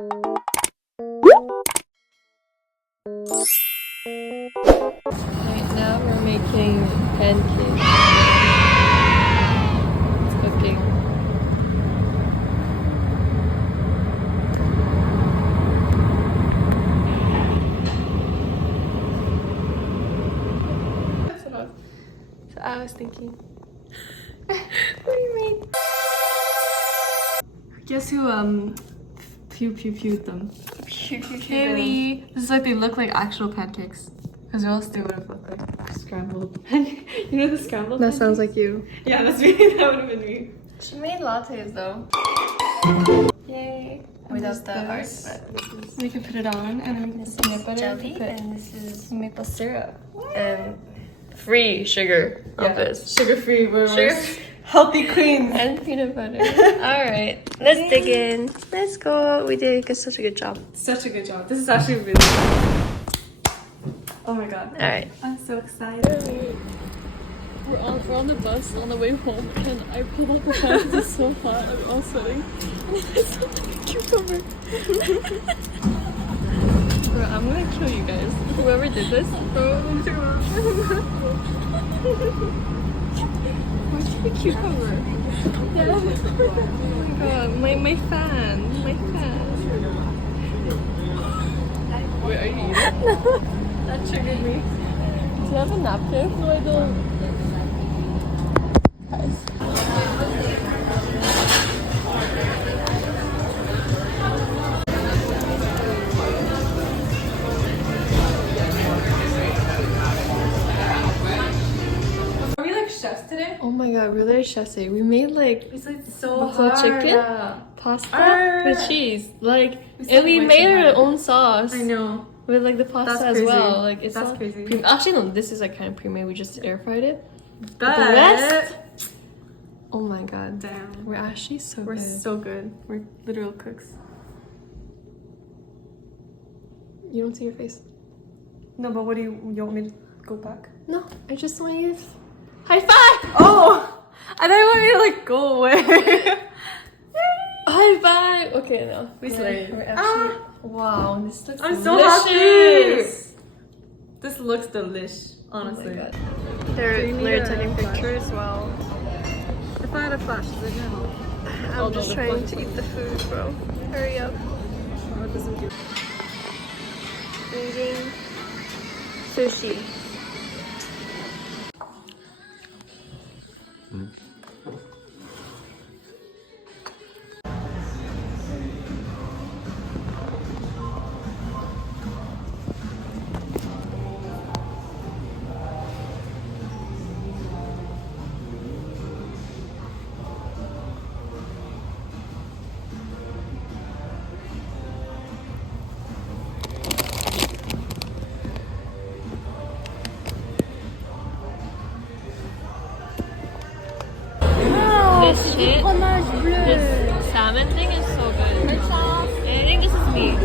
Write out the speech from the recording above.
Right now we're making pancakes. It's cooking. So I was thinking. What do you mean? Guess who pewed them? Kaylee. This is like they look like actual pancakes. Because or else they would have looked like scrambled. You know the scrambled? That sounds like you. Yeah, that's me. That would have been me. She made lattes though. Yay. Without the heart, but we can put it on, and then this is peanut butter, jelly, and this is maple syrup, and free sugar on this. Sugar-free, we're healthy queens. And peanut butter. Alright, let's dig in. Let's go. We did such a good job. Such a good job. This is actually really good. Oh my god. Alright. I'm so excited. We're on the bus on the way home, and I pulled up the fan because it's so hot. I'm all sweating. It's like a cucumber. Bro, I'm gonna kill you guys. Whoever did this, bro. Where's the cucumber? Yeah. Oh my god, my fan. My fan. Wait, are you eating it? No. That triggered me. Do you have a napkin? No, I don't. Guys. Are we like chefs today? Oh my god, we're literally chefs today. We made like it's like so hard. Chicken, pasta with cheese. Like and we made our own sauce. I know. With like the pasta as well. Like it's that's crazy. Actually no, this is like kind of pre-made. We just air fried it. But the rest. Oh my god. Damn. We're actually so good. We're so good. We're literal cooks. You don't see your face. No, but what do you want me to go back? No, I just want you to high five! Oh! I thought you wanted me to like go away. High five! Okay, no. We slayed. We're actually wow, this looks I'm delicious. So happy! This looks delish, honestly. Oh they're taking pictures as well. If I had a flash, is it gonna help? I'm just trying to eat the food, bro. Hurry up. Eating sushi. This shit, this salmon thing is so good. I think this is meat.